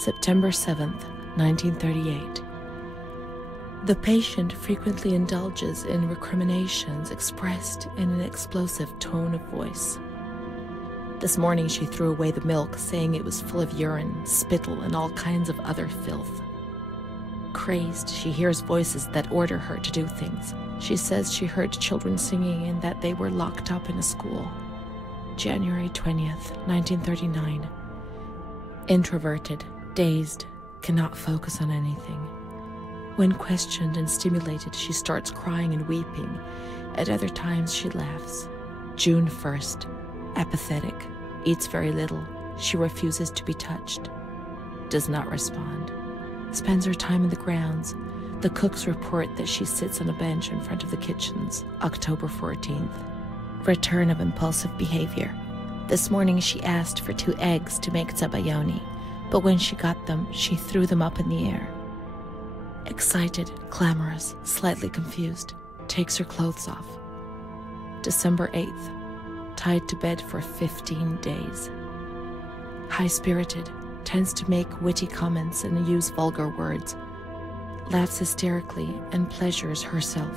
September 7th, 1938. The patient frequently indulges in recriminations expressed in an explosive tone of voice. This morning she threw away the milk, saying it was full of urine, spittle, and all kinds of other filth. Crazed, she hears voices that order her to do things. She says she heard children singing and that they were locked up in a school. January 20th, 1939. Introverted, dazed, cannot focus on anything. When questioned and stimulated, she starts crying and weeping. At other times, she laughs. June 1st. Apathetic. Eats very little. She refuses to be touched. Does not respond. Spends her time in the grounds. The cooks report that she sits on a bench in front of the kitchens. October 14th. Return of impulsive behavior. This morning she asked for 2 eggs to make zabayoni, but when she got them, she threw them up in the air. Excited, clamorous, slightly confused, takes her clothes off. December 8th. Tied to bed for 15 days. High-spirited, tends to make witty comments and use vulgar words, laughs hysterically and pleasures herself.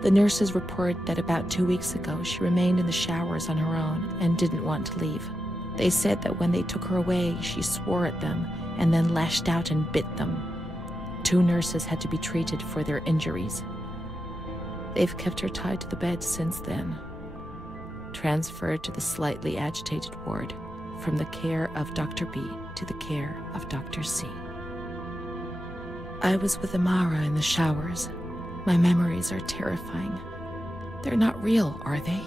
The nurses report that about 2 weeks ago she remained in the showers on her own and didn't want to leave. They said that when they took her away, she swore at them and then lashed out and bit them. 2 nurses had to be treated for their injuries. They've kept her tied to the bed since then. Transferred to the slightly agitated ward, from the care of Dr. B to the care of Dr. C. I was with Amara in the showers. My memories are terrifying. They're not real, are they?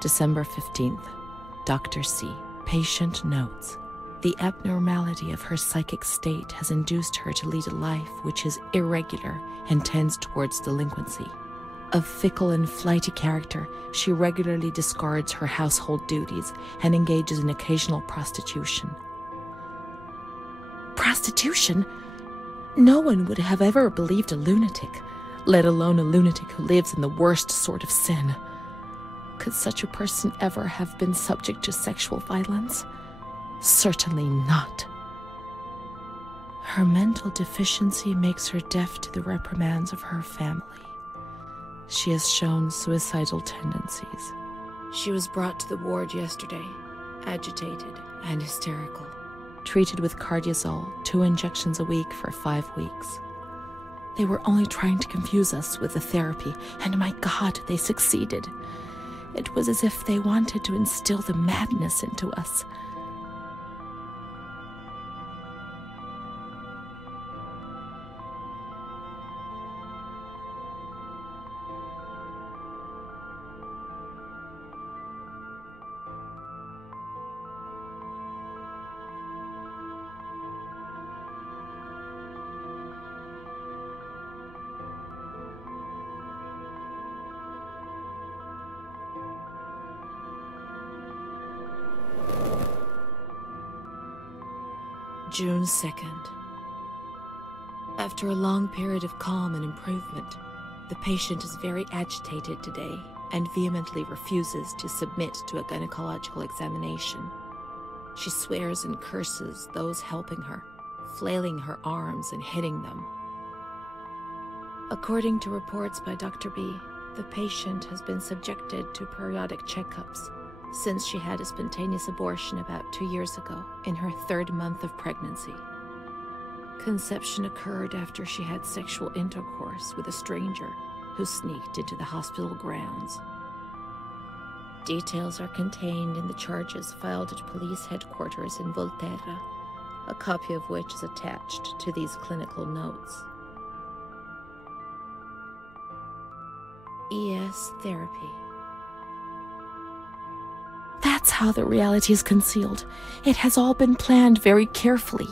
December 15th. Dr. C. Patient notes. The abnormality of her psychic state has induced her to lead a life which is irregular and tends towards delinquency. Of fickle and flighty character, she regularly discards her household duties and engages in occasional prostitution. Prostitution? No one would have ever believed a lunatic, let alone a lunatic who lives in the worst sort of sin. Could such a person ever have been subject to sexual violence? Certainly not. Her mental deficiency makes her deaf to the reprimands of her family. She has shown suicidal tendencies. She was brought to the ward yesterday, agitated and hysterical. Treated with cardiazol, 2 injections a week for 5 weeks. They were only trying to confuse us with the therapy, and my God, they succeeded. It was as if they wanted to instill the madness into us. June 2nd. After a long period of calm and improvement, the patient is very agitated today and vehemently refuses to submit to a gynecological examination. She swears and curses those helping her, flailing her arms and hitting them. According to reports by Dr. B, the patient has been subjected to periodic checkups since she had a spontaneous abortion about 2 years ago in her 3rd month of pregnancy. Conception occurred after she had sexual intercourse with a stranger who sneaked into the hospital grounds. Details are contained in the charges filed at police headquarters in Volterra, a copy of which is attached to these clinical notes. ES therapy. That's how the reality is concealed. It has all been planned very carefully.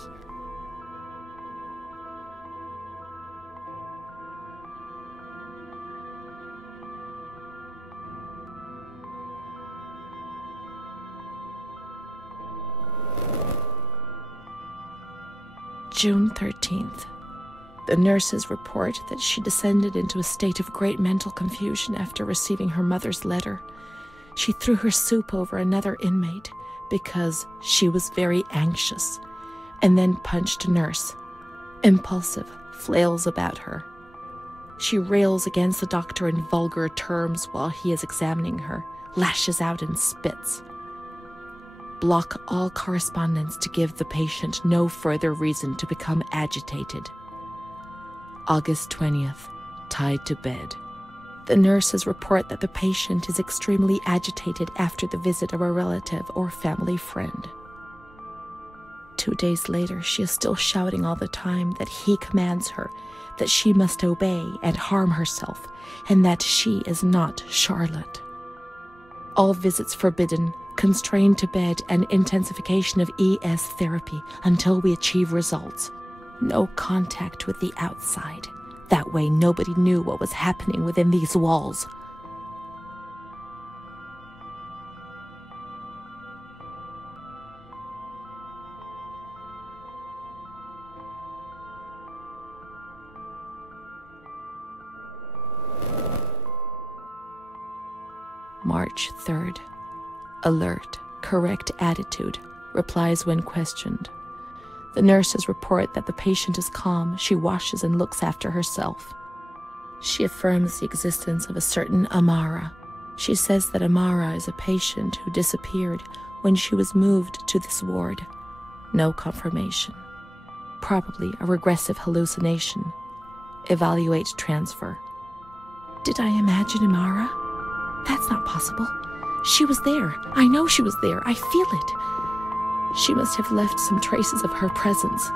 June 13th. The nurses report that she descended into a state of great mental confusion after receiving her mother's letter. She threw her soup over another inmate because she was very anxious, and then punched a nurse. Impulsive, flails about her. She rails against the doctor in vulgar terms while he is examining her, lashes out and spits. Block all correspondence to give the patient no further reason to become agitated. August 20th, tied to bed. The nurses report that the patient is extremely agitated after the visit of a relative or family friend. 2 days later, she is still shouting all the time that he commands her, that she must obey and harm herself, and that she is not Charlotte. All visits forbidden, constrained to bed, and intensification of ES therapy until we achieve results. No contact with the outside. That way nobody knew what was happening within these walls. March 3rd. Alert, correct attitude, replies when questioned. The nurses report that the patient is calm. She washes and looks after herself. She affirms the existence of a certain Amara. She says that Amara is a patient who disappeared when she was moved to this ward. No confirmation. Probably a regressive hallucination. Evaluate transfer. Did I imagine Amara? That's not possible. She was there. I know she was there. I feel it. She must have left some traces of her presence.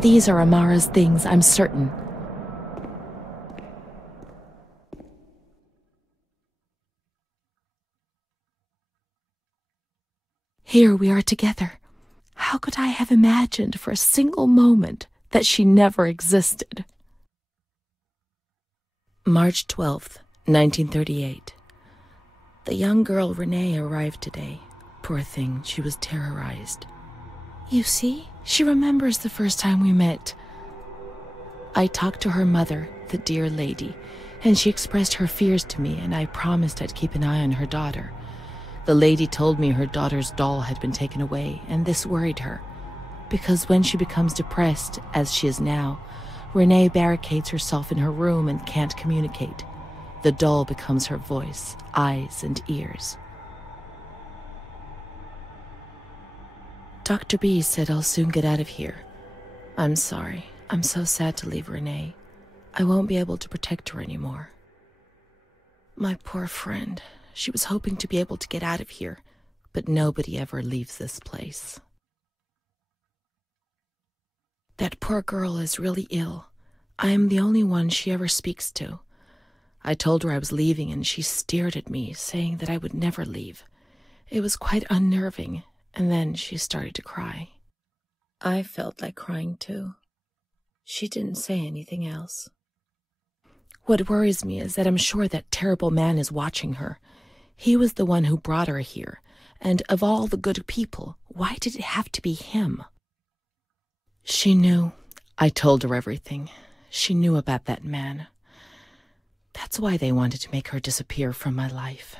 These are Amara's things, I'm certain. Here we are together. How could I have imagined for a single moment that she never existed? March 12th, 1938. The young girl Renee arrived today. Poor thing, she was terrorized. You see, she remembers the first time we met. I talked to her mother, the dear lady, and she expressed her fears to me, and I promised I'd keep an eye on her daughter. The lady told me her daughter's doll had been taken away, and this worried her, because when she becomes depressed, as she is now, Renee barricades herself in her room and can't communicate. The doll becomes her voice, eyes, and ears. Dr. B said I'll soon get out of here. I'm sorry. I'm so sad to leave Renee. I won't be able to protect her anymore. My poor friend. She was hoping to be able to get out of here, but nobody ever leaves this place. That poor girl is really ill. I am the only one she ever speaks to. I told her I was leaving, and she stared at me, saying that I would never leave. It was quite unnerving. And then she started to cry. I felt like crying too. She didn't say anything else. What worries me is that I'm sure that terrible man is watching her. He was the one who brought her here, and of all the good people, why did it have to be him? She knew. I told her everything. She knew about that man. That's why they wanted to make her disappear from my life.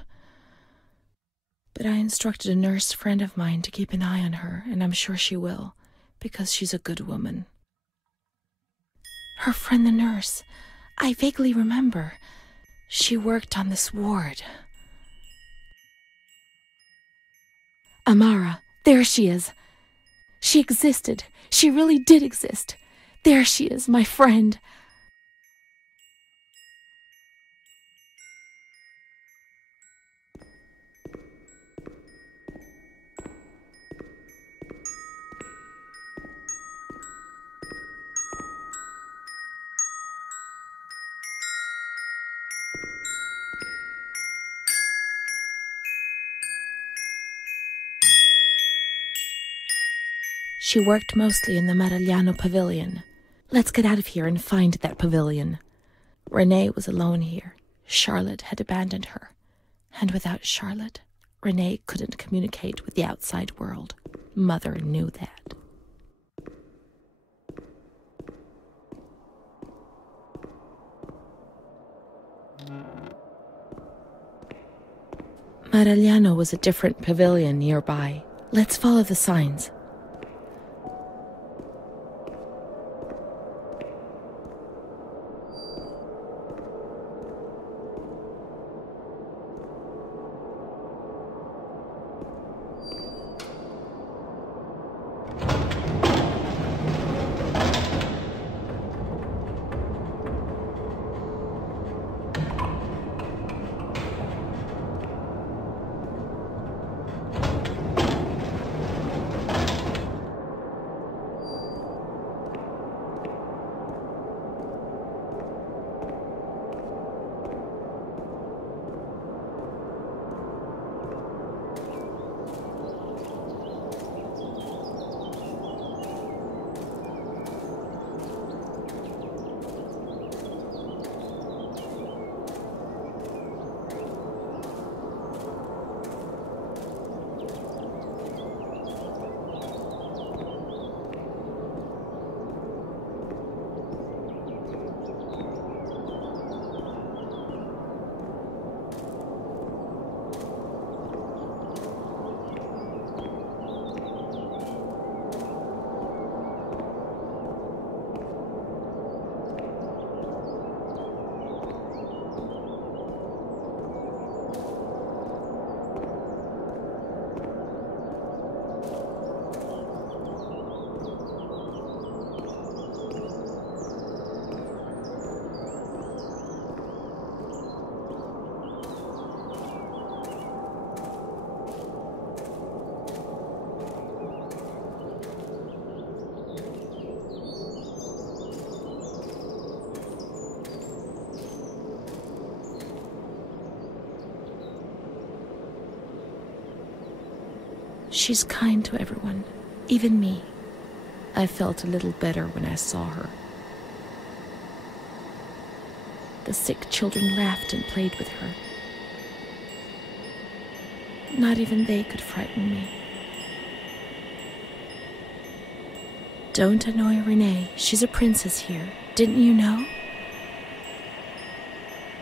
But I instructed a nurse friend of mine to keep an eye on her, and I'm sure she will, because she's a good woman. Her friend the nurse. I vaguely remember. She worked on this ward. Amara, there she is. She existed. She really did exist. There she is, my friend. She worked mostly in the Marigliano pavilion. Let's get out of here and find that pavilion. Renee was alone here. Charlotte had abandoned her. And without Charlotte, Renee couldn't communicate with the outside world. Mother knew that. Marigliano was a different pavilion nearby. Let's follow the signs. She's kind to everyone, even me. I felt a little better when I saw her. The sick children laughed and played with her. Not even they could frighten me. Don't annoy Renee. She's a princess here. Didn't you know?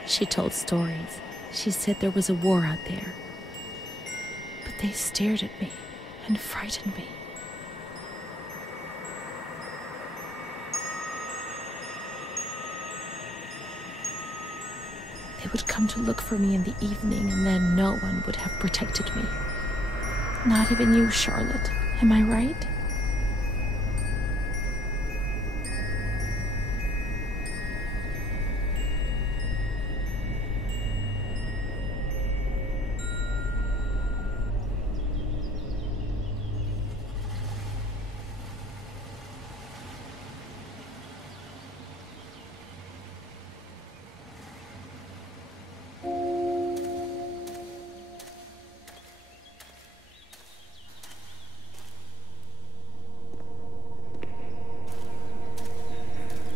She told stories. She said there was a war out there. But they stared at me and frightened me. They would come to look for me in the evening, and then no one would have protected me. Not even you, Charlotte. Am I right?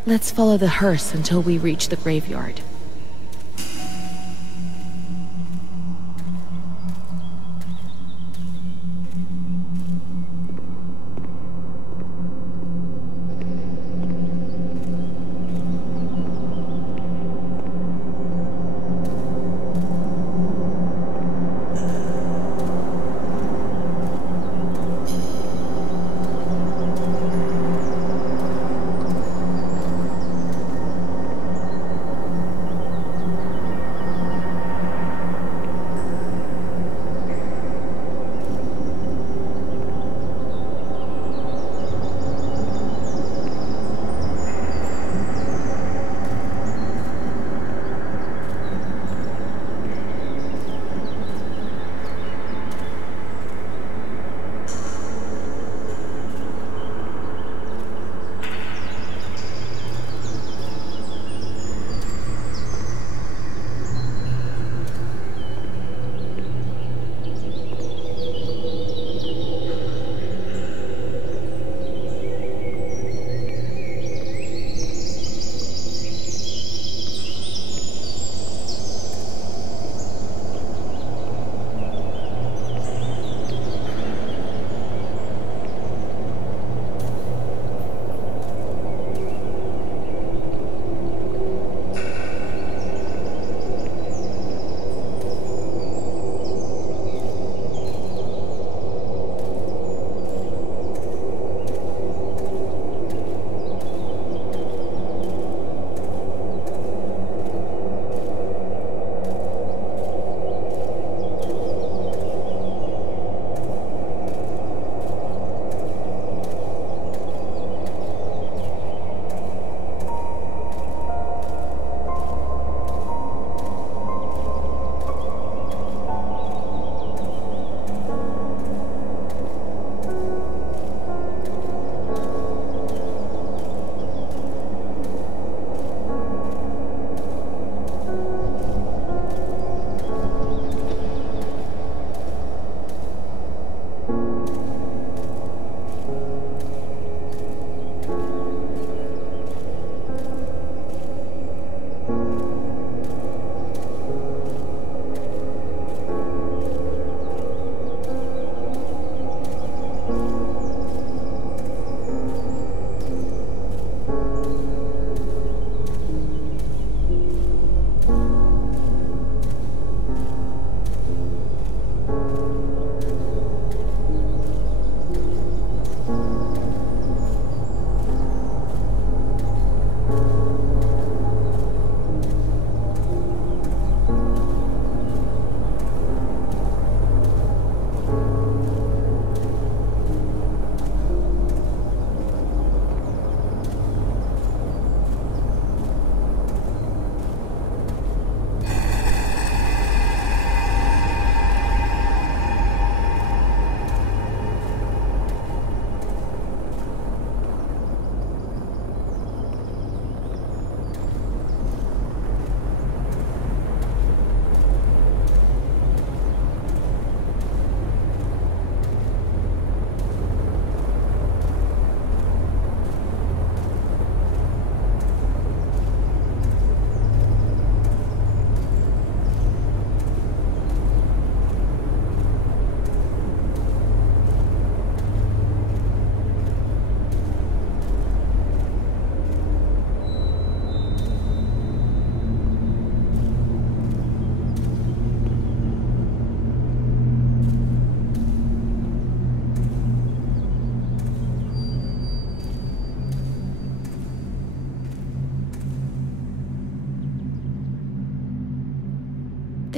Let's follow the hearse until we reach the graveyard.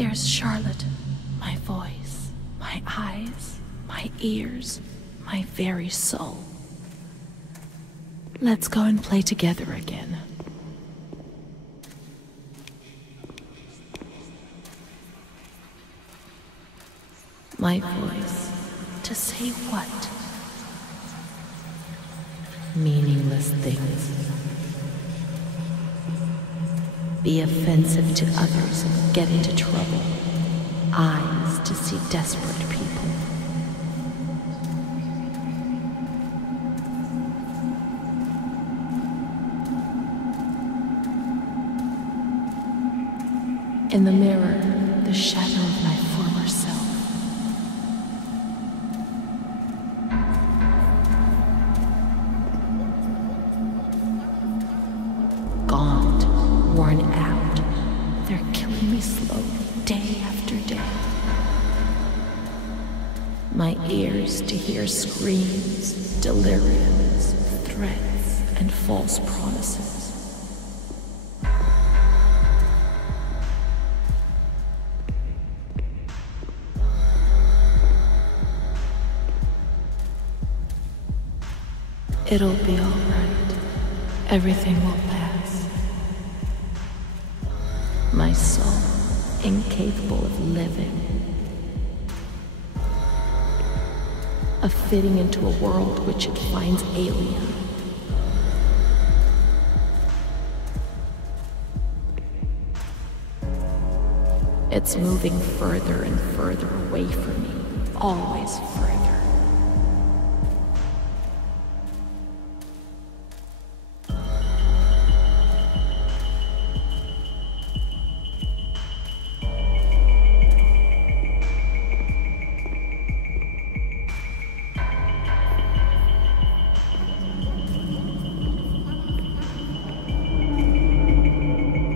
There's Charlotte, my voice, my eyes, my ears, my very soul. Let's go and play together again. My voice, to say what? Meaningless things. Be offensive to others and get into trouble. Eyes to see desperate people. In the mirror, the shadow of my former self. Gaunt, worn out, they're killing me slowly, day after day. My ears to hear screams, deliriums, threats, and false promises. It'll be all right. Everything will pass. My soul, incapable of living, of fitting into a world which it finds alien. It's moving further and further away from me, always further.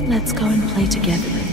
Let's go and play together again.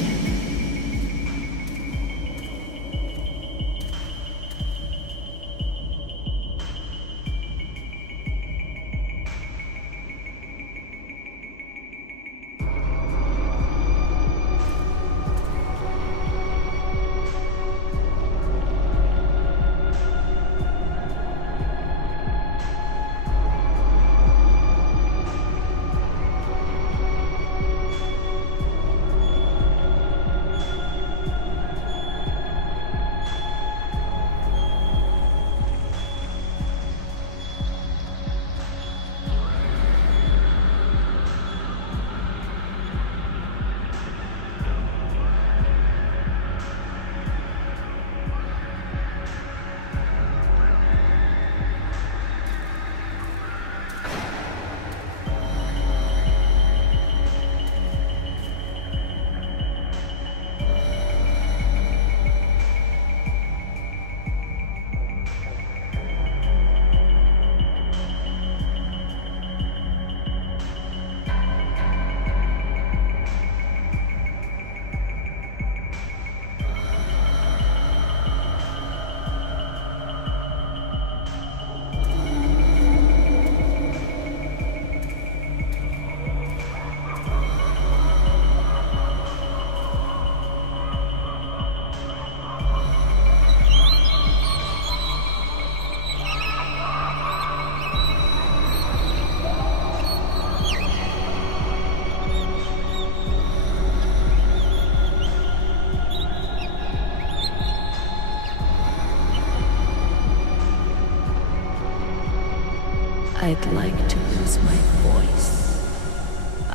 I'd like to lose my voice.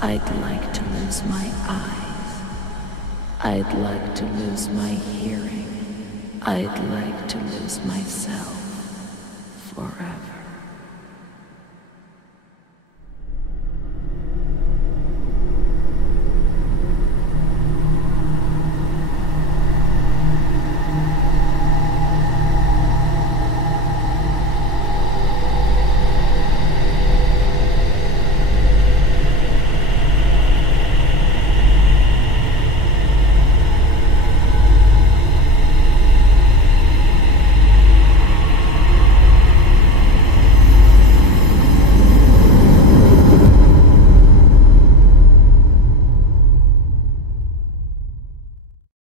I'd like to lose my eyes. I'd like to lose my hearing. I'd like to lose myself forever.